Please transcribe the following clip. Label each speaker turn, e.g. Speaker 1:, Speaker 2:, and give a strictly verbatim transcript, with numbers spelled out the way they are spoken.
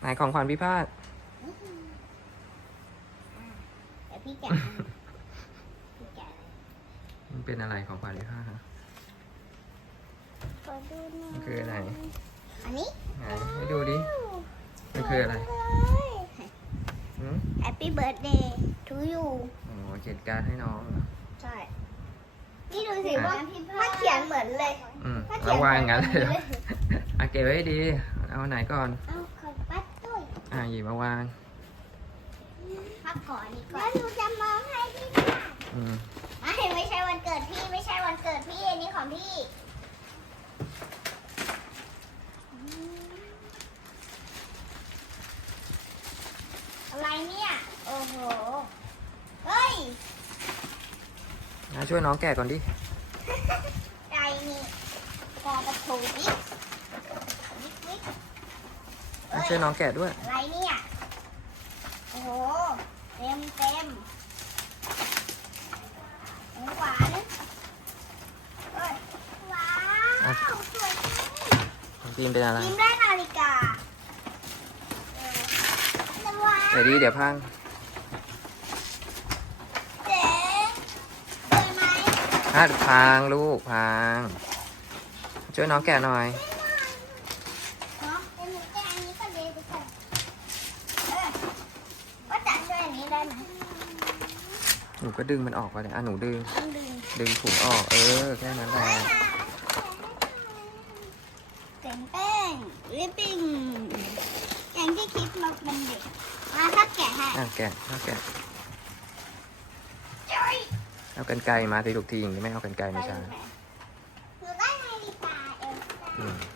Speaker 1: ไหนของขวัญพี่พาด
Speaker 2: เดี๋ยวพี่แกะพี่แกะ
Speaker 1: มันเป็นอะไรของขวัญพี่พาดฮะ
Speaker 2: ขอดูหน่อย
Speaker 1: มันคืออะไร
Speaker 2: อันนี้
Speaker 1: ไหนให้ดูดิมันคืออะไรหืม
Speaker 2: Happy birthday to you
Speaker 1: โอ้เขียนการ์ดให้น้องเหรอ
Speaker 2: ใช่ นี่ดูสิว่าถ้าเขียนเหมือนเลย
Speaker 1: อืม
Speaker 2: ถ้าเขี
Speaker 1: แล้ว
Speaker 2: ยน
Speaker 1: วางอย่างนั้นเลยเหรอ
Speaker 2: เหมือนเลย
Speaker 1: อ่ะเก็บไว้ให้ดีเอาไหนก่อน
Speaker 2: เอาขอปัดตุ้ย
Speaker 1: อ่ะหยิบมาวาง
Speaker 2: พักก่อนนี่ก่อนแล้วหนูจะมองให้พี่ค่ะ
Speaker 1: อืม
Speaker 2: ไม่ไม่ใช่วันเกิดพี่ไม่ใช่วันเกิดพี่อันนี้ของพี่อะไรเนี่ย โอ้โห เฮ้ย
Speaker 1: อ่ะช่วยน้องแกะก่อนดิ
Speaker 2: ใจนี่กอประตูวิกวิกวิก
Speaker 1: อ่ะช่วยน้องแกะด้วย
Speaker 2: อะไรเนี่ย โอ้โห เต็มเต็มของหวานเอ้ยว้าว
Speaker 1: อ่ะ
Speaker 2: สวยจัง
Speaker 1: ของพีมเป็นอะไร
Speaker 2: ยิ้มได้นาฬิกาเออแต่ว้าว
Speaker 1: เดี๋ยวดีเดี๋ยวพัง
Speaker 2: เจ๋งสวยไหม
Speaker 1: พาดพังลูกพัง ช่วยน้องแกะหน่อย
Speaker 2: เนาะเดี๋ยวหนูแกะอันนี้ก็เลยไปก่อนเออว่าจะช่วยอันนี้ได้ไหม
Speaker 1: หนูก็ดึงมันออกไปเลยอ่ะหนูดึง
Speaker 2: ต้องดึง
Speaker 1: ดึงถุงออก เออ แค่นั้นแหละ
Speaker 2: เต็งแป้งลิปปิ้งอย่างที่คิดมาเป็นเด็กมาถ้าแกะให้
Speaker 1: อ่ะแกะเอาแกะ
Speaker 2: จ้อย
Speaker 1: เอากันไกรมาสิถูกทีอย่างนี้ไม่เอากันไกร
Speaker 2: ไป
Speaker 1: ไม่ใช่
Speaker 2: ดูไหนหนูได้นาฬิกาเอลซ่า
Speaker 1: อืม